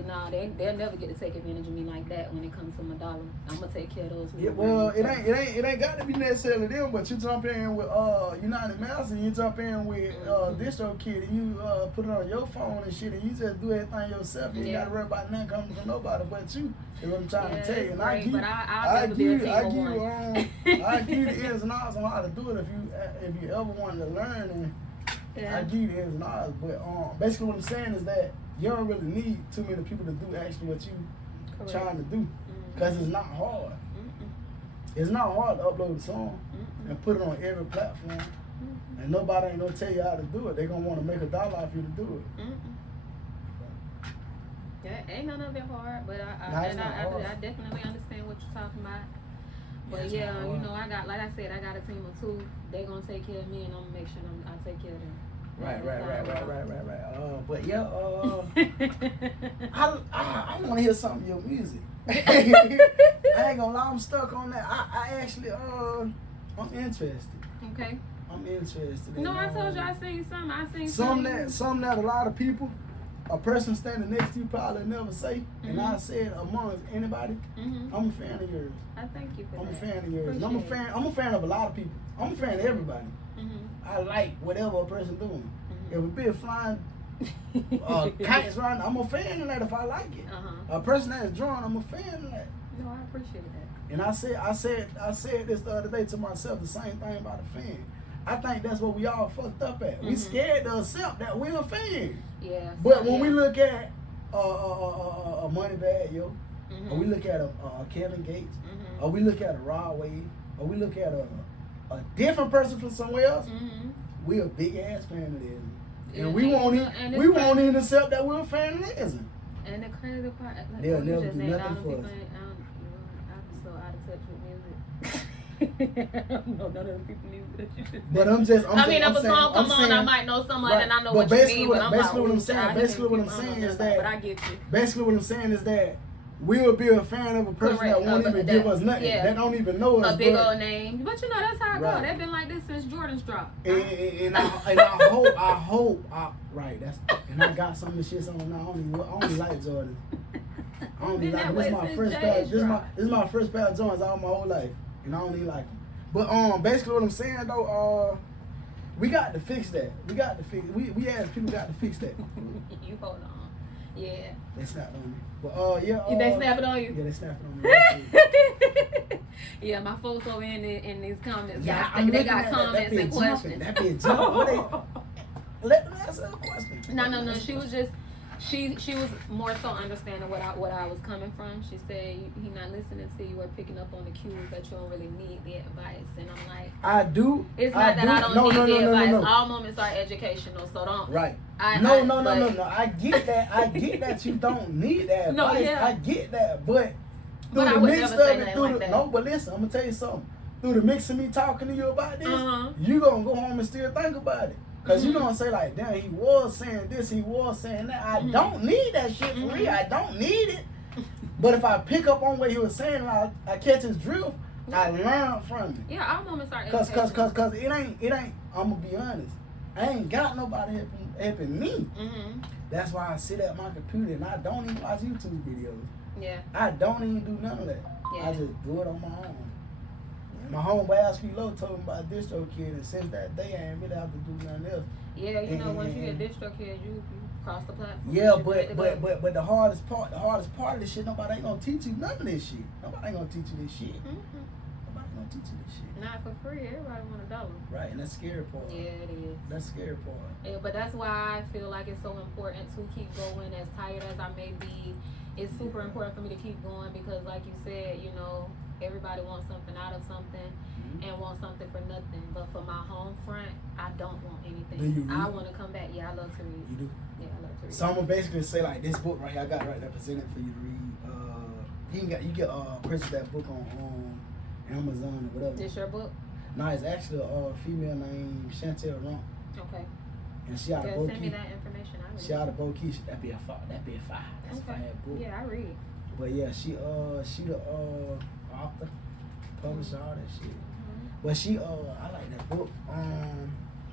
they'll never get to take advantage of me like that when it comes to my dollar. I'm gonna take care of those. Yeah, well, it ain't got to be necessarily them, but you jump in with United Mouse, you jump in with Distro Kid, and you put it on your phone and shit, and you just do everything yourself. You ain't got to worry about nothing coming from nobody but you. Is what I'm trying to tell you. And great, but I give you the ins and outs on how to do it if you ever wanted to learn, and I give you the ins and outs. But basically what I'm saying is that you don't really need too many people to do actually what you trying to do, because it's not hard. It's not hard to upload a song and put it on every platform, and nobody ain't gonna tell you how to do it. They gonna want to make $1 off you to do it. Yeah, ain't none of it hard, but Nah, it's not hard. I definitely understand what you're talking about. But It's yeah, not you hard. know, I got a team of 2. They gonna take care of me, and I'm gonna make sure I take care of them. Right. But yeah, I want to hear some of your music. I ain't gonna lie, I'm stuck on that. I actually, I'm interested. Okay. I'm interested. No, I told you I seen some. Some that a lot of people, a person standing next to you probably never say, and I said amongst anybody, I'm a fan of yours. I thank you for I'm that. a fan of yours. And Appreciate it. I'm a fan of a lot of people. I'm a fan of everybody. I like whatever a person doing. If a bit flying kites around, I'm a fan of that if I like it. A person that's drawn, I'm a fan of that. No, I appreciate that. And I said this the other day to myself, the same thing about a fan. I think that's what we all fucked up at. We scared to accept that we're a fan. Yeah. But when we look at a Moneybag Yo, or we look at a Kevin Gates, or we look at a Rod Wave, or we look at a different person from somewhere else, we a big ass fan of this. And we won't even accept that we're a fan of this. And the crazy part, like, They'll you never just do named nothing all them for people us. I'm so out of touch with music. I don't know none of the people music that you should. But I'm just. I mean, if a song come on, I might know some of it, and I know what you mean. But I'm basically what I'm like, saying. Basically what I'm saying is that. But I get you. Basically what I'm saying is that we'll be a fan of a person Correct. that won't even give us nothing. Yeah. That don't even know us. A big old name, but you know that's how I Right. go. They've been like this since Jordan's drop. And I hope, right. And I got some of the shits on now. I only like Jordan. I only Been like that them. way This is my since first Jay's pair. drop. This is my first pair of Jordans all my whole life, and I only like them. But basically what I'm saying though, We got to fix that. We as people got to fix that. You hold on. Yeah. They snapped on me. But yeah. They snapping on you? Yeah, they snapping on me. Yeah, my folks over in these comments. Yeah, they got comments and questions. That be jumping. Let them answer a question. No. She was just she was more so understanding what I was coming from. She said he not listening to you or picking up on the cues that you don't really need the advice. And I'm like, I do. It's not that I don't need the advice. No. All moments are educational, so don't. Right. No. I get that. I get that you don't need that advice. No, yeah. I get that, but through But I the would mix never of say it, nothing through like the that. no. But listen, I'm gonna tell you something. Through the mix of me talking to you about this, Uh-huh. you gonna go home and still think about it. Cause you Mhm. gonna say like, damn, he was saying this, he was saying that. I Mhm. don't need that shit for me. I don't need it. But if I pick up on what he was saying, and I catch his drift, I learn from it. Yeah, all moments are Cause educational. it ain't. I'm gonna be honest. I ain't got nobody helping me. Mhm. That's why I sit at my computer and I don't even watch YouTube videos. Yeah. I don't even do none of that. Yeah. I just do it on my own. My homeboy Ashley Lowe told me about DistroKid, and since that day I ain't really have to do nothing else. Yeah, you know, once you get DistroKid, you cross the platform. Yeah, You ready to go. but the hardest part of this shit, nobody ain't gonna teach you none of this shit. Nobody ain't gonna teach you this shit. Mhm. Nobody gonna teach you this shit. Not for free. Everybody want $1. Right, and that's the scary part. Yeah, it is. That's the scary part. Yeah, but that's why I feel like it's so important to keep going. As tired as I may be, it's super important for me to keep going because, like you said, you know, everybody wants something out of something and wants something for nothing. But for my home front, I don't want anything. Do you read? I want to come back. Yeah, I love to read. You do? Yeah, I love to read. So I'm gonna basically say like this book right here, I got right there presented for you to read. You get purchase that book on Amazon or whatever. This your book? No, it's actually a female named Chantel Rump, Okay. and she out of Yeah, Bo send me Keith. that information. I read. She out of Bo Keith. That'd be a five. That's a fire book. Yeah, I read. But yeah, she the author, publisher, all that shit. Mhm. But she I like that book.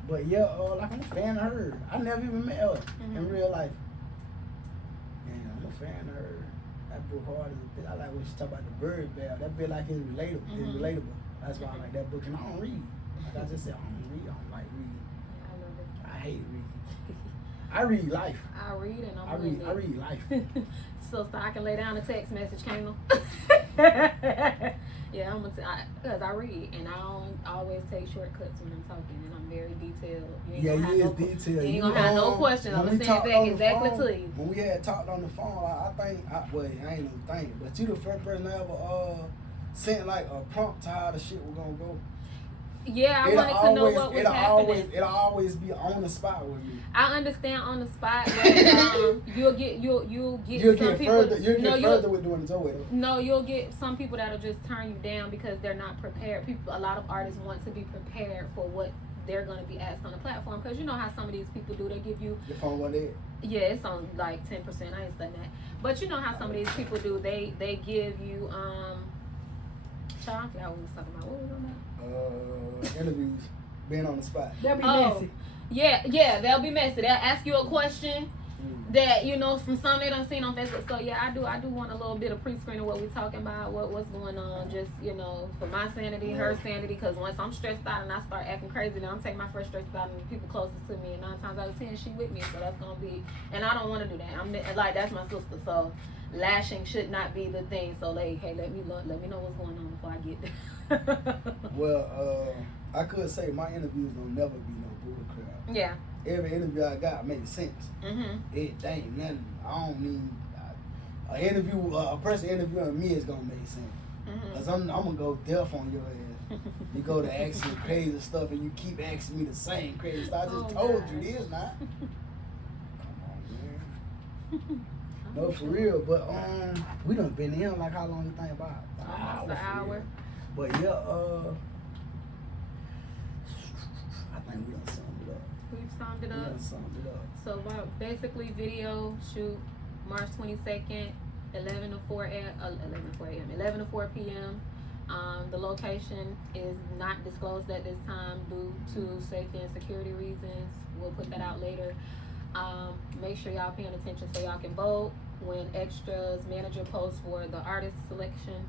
But yeah, like I'm a fan of her. I never even met her in Mhm. real life. And I'm a fan of her. That book hard as a bitch. I like when she talk about the bird bell. That bit like it's relatable. It's Mhm. relatable. That's why I like that book. And I don't read. Like I just said, I don't read. I don't like reading. Yeah, I love it. I hate reading. I read life. I read and I'm I read life. So I can lay down a text message, Kano. Yeah, I'm because I read and I don't always take shortcuts when I'm talking and I'm very detailed. Yeah, you is detailed. You ain't gonna have no questions. I'm gonna send it back exactly to you. When we had talked on the phone, I ain't no thing, but you the first person I ever sent like a prompt to how the shit was gonna go. Yeah, I wanted to know what was happening. It'll always be on the spot with me. I understand on the spot, but you'll get some people. Further with doing it your way though. No, you'll get some people that'll just turn you down because they're not prepared. A lot of artists want to be prepared for what they're going to be asked on the platform because you know how some of these people do. They give you your phone one day. Yeah, it's on like 10%. I ain't done that, but you know how some of these people do. They give you Child, I forgot what we was talking about. What was on that? Interviews, being on the spot. They'll be messy. Yeah, they'll be messy. They'll ask you a question that you know from some they done seen on Facebook. So yeah, I do want a little bit of pre-screen of what we're talking about, what's going on, just you know for my sanity, her sanity. Because once I'm stressed out and I start acting crazy, then I'm taking my first stress out on the people closest to me, and 9 times out of 10 she with me. So that's gonna be, and I don't want to do that. I'm like that's my sister. So lashing should not be the thing. So like, hey, let me know what's going on before I get there. Well, I could say my interviews don't never be no bull crap. Yeah. Every interview I got makes sense. Mhm. It ain't nothing. I don't mean a person interviewing me is gonna make sense. Mhm. Cause I'm gonna go deaf on your ass. You go to asking crazy stuff and you keep asking me the same crazy stuff. I just told you this, now. Come on, man. No, for real. But we done been in like how long you think about? Almost an hour. But yeah, I think we done summed it up. We've summed it up. So basically, video shoot March 22nd, 11 to 4 p.m. The location is not disclosed at this time due to safety and security reasons. We'll put that out later. Make sure y'all paying attention so y'all can vote. When Extra's manager posts for the artist selection,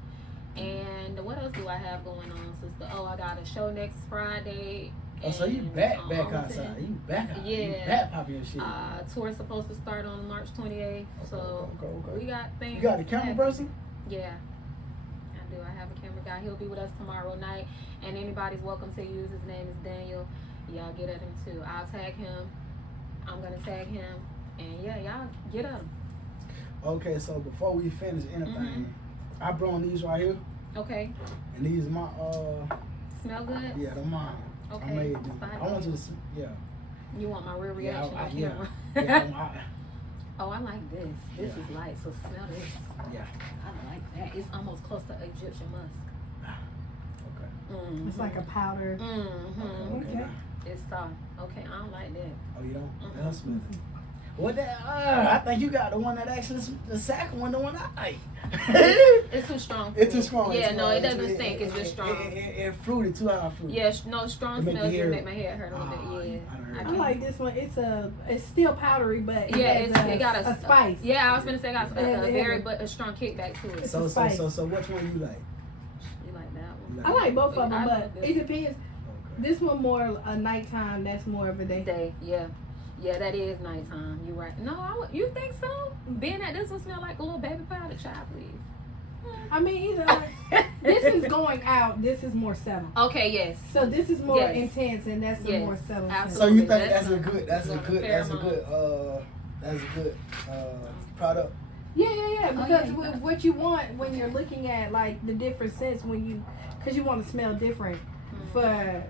And what else do I have going on, sister? Oh, I got a show next Friday. Oh, so you back on outside. You back out. Yeah. You back popping your shit. Tour's supposed to start on March 28th. So Okay. we got things. You got a camera person? Yeah. I do. I have a camera guy. He'll be with us tomorrow night. And anybody's welcome to use. His name is Daniel. Y'all get at him too. I'll tag him. I'm going to tag him. And yeah, y'all get at him. Okay, so before we finish anything, I brought these right here. Okay. And these my Smell good? yeah, they're mine. Okay. I made them. Fine. I want you to yeah. You want my real reaction on yeah. camera? Yeah, Oh, I like this. This Yeah. is light, so smell this. yeah. I like that. It's almost close to Egyptian musk. Okay. Mm-hmm. It's like a powder. Mm-hmm. Okay. It's soft. Okay, I don't like that. Oh, you don't? Mm-mm. That's smell it. What that? I think you got the one that actually the second one, the one I like. It's too strong. For It's too me. strong. Yeah, it's no, too- it doesn't stink. It's just strong. It fruity, too high fruity. Yeah, no, strong It make smells your just hair- make my hair hurt a little Ah, bit. Yeah. I done heard I that. I can't- like this one. It's still powdery, but it Yeah, has it got a spice. Yeah, I was gonna say it got a Yeah, very yeah. but a strong kickback to it. It's So a spice. which one you like? You like that one? You I like both of them, I but love this. it depends. Okay. This one more a nighttime. That's more of a day. Day, yeah. Yeah, that is nighttime. You're right. No, you think so? Being that this one smell like a little baby powder, child, please. I mean, either like, this is going out. This is more settled. Okay, yes. So this is more Yes. intense, and that's the Yes, more settled. absolutely. So you think That's that's a good product? Yeah. Oh, Because yeah, with what you want when you're looking at like the different scents, because you want to smell different for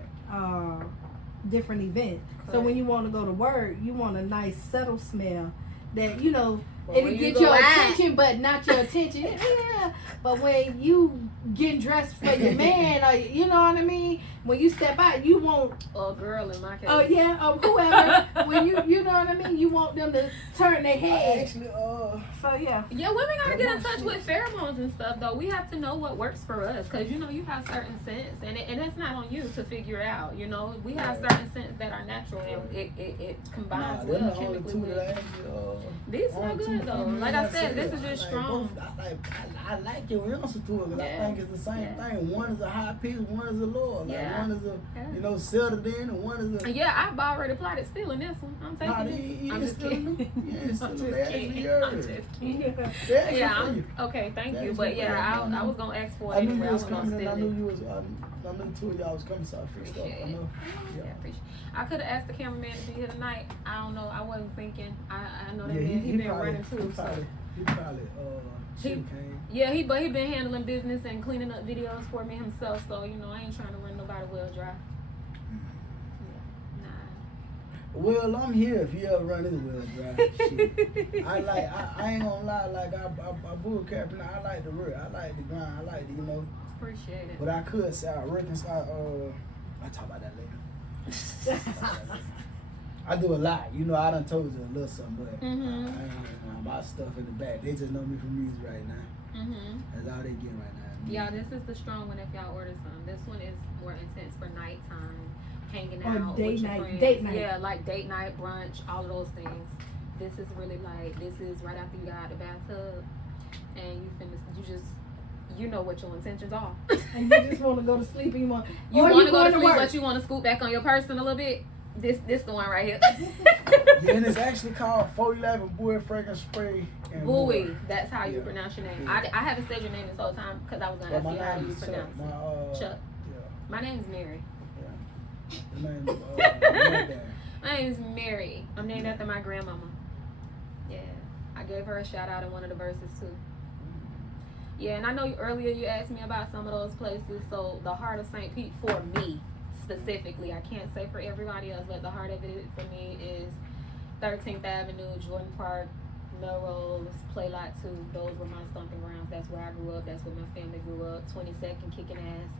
different event. So Correct. when you want to go to work, you want a nice subtle smell that But it'll when you get go your out- attention, but not your attention. Yeah. But when you getting dressed for your man, or you know what I mean, when you step out, you want Or a girl in my case. oh yeah, or whoever. When you know what I mean, you want them to turn their I head. actually So yeah. Yeah, women gotta get in touch with pheromones and stuff though. We have to know what works for us, cause you know you have certain scents, and it's not on you to figure it out. You know, we have certain scents that are natural, and it combines them well the only chemically two with. that I actually These smell only two good though. females Like I I said, see. this is just Like strong. both, I like your answer to it because Yeah. I think it's the same Yeah. thing. One is a high pitch, one is a lower. Like Yeah. one is a Yeah. settled in, and one is a. Yeah, I've already plotted stealing this one. I'm taking Nah, it. you I'm ain't just stealing kidding. them. You ain't I'm stealing just them. They actually kidding. yours. I'm just kidding. They actually Yeah, for you. okay, thank That you. is But good. yeah, I I was gonna ask for it I knew anyway. you I was was gonna coming, and I steal knew it. you was. I knew two of y'all was coming, so I fixed up. I Appreciate it. know. Yeah, appreciate. I could have asked the cameraman to be here tonight. I don't know. I wasn't thinking. I know that Yeah, man. he He been probably, running too. So He probably He- should have came. yeah, he been handling business and cleaning up videos for me himself. So you know, I ain't trying to run nobody well dry. Nah. Well, I'm here if you ever run this well dry. Shit. I ain't gonna lie, like I bull capping. I like the work. I like the grind. I like the, Appreciate it. but I could say I reconcile. I'll talk about that later. I do a lot. I done told you a little something, but I ain't my stuff in the back. They just know me from music right now. That's all they get right now. Yeah, this is the strong one if y'all order some. This one is more intense for nighttime, hanging Or out date with your night- friends. date night. Yeah, like date night, brunch, all of those things. This is really like, this is right after you got out the bathtub and you know what your intentions are. And you just want to go to sleep. And you want You or want to go to going sleep, work. but you want to scoot back on your person a little bit. This the one right here. Yeah, and it's actually called 411 Boy Fragrance Spray and Bowie, More. that's how you Yeah. pronounce your name. Yeah. I haven't said your name this whole time because I was gonna But ask you how do you is Chuck. pronounce it. Chuck. Yeah. My name is Mary. The name is my dad. My name is Mary. I'm named after my grandmama. Yeah, I gave her a shout out in one of the verses too. Yeah, and I know earlier you asked me about some of those places. So the Heart of St. Pete for me specifically, I can't say for everybody else, but the heart of it for me is 13th Avenue, Jordan Park, Melrose, Play Lot 2. Those were my stomping grounds. That's where I grew up. That's where my family grew up. 22nd, kicking ass.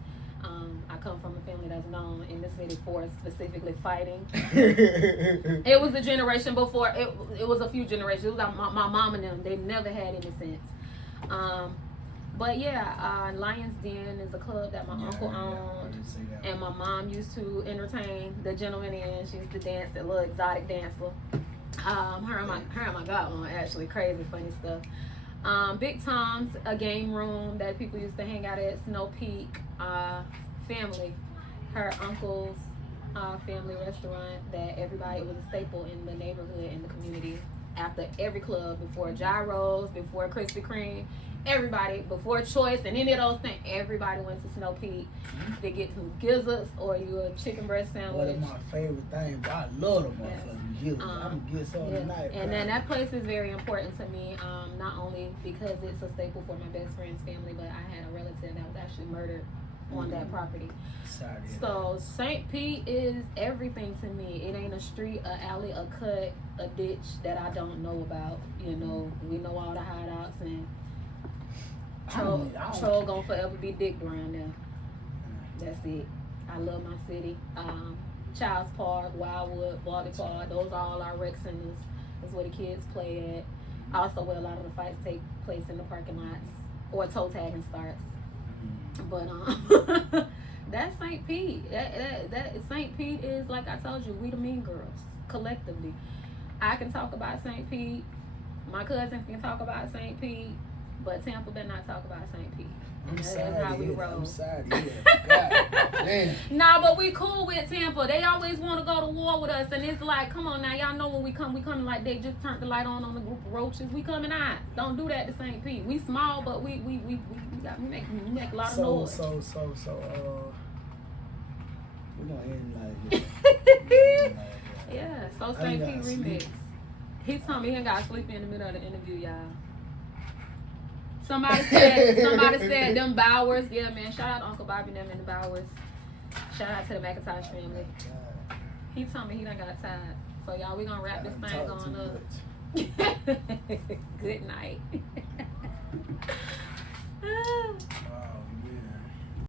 I come from a family that's known in the city for specifically fighting. It was the generation before. It was a few generations. It was like my mom and them. They never had any sense. But yeah, Lion's Den is a club that my uncle owned, and my mom used to entertain the gentleman in. She used to dance, that little exotic dancer. Her and my godmom, actually, crazy funny stuff. Big Tom's, a game room that people used to hang out at. Snow Peak, family, her uncle's family restaurant that everybody, it was a staple in the neighborhood, in the community. After every club, before Gyros, before Krispy Kreme, everybody, before Choice and any of those things, everybody went to Snow Peak to get some gizzards or your chicken breast sandwich. One of my favorite things, but I love them motherfucking gizzards. I'm gonna get some tonight. And then that place is very important to me, not only because it's a staple for my best friend's family, but I had a relative that was actually murdered on that property. Sorry. So St. Pete is everything to me. It ain't a street, a alley, a cut, a ditch that I don't know about. You know, we know all the hideouts, and Troll gonna forever be dicked around there. That's it. I love my city. Child's Park, Wildwood, Bobby Park, those are all our rec centers. That's where the kids play at. Also where a lot of the fights take place in the parking lots or toe tagging starts. But that's St. Pete. That St. Pete is, like I told you, we the mean girls collectively. I can talk about St. Pete. My cousin can talk about St. Pete, but Tampa better not talk about St. Pete. That's how we roll. I'm sorry. Yeah. God damn. Nah, but we cool with Tampa. They always want to go to war with us, and it's like, come on now, y'all know when we coming like they just turned the light on the group of roaches. We coming out. Don't do that to St. Pete. We small, but we make a lot of noise. So, we're gonna end like this. Yeah, so St. Pete remix. He told me he ain't got to sleep in the middle of the interview, y'all. Somebody said them Bowers. Yeah, man. Shout out to Uncle Bobby and them in the Bowers. Shout out to the McIntosh family. He told me he done got tired. So y'all, we gonna wrap this thing on up. Good night.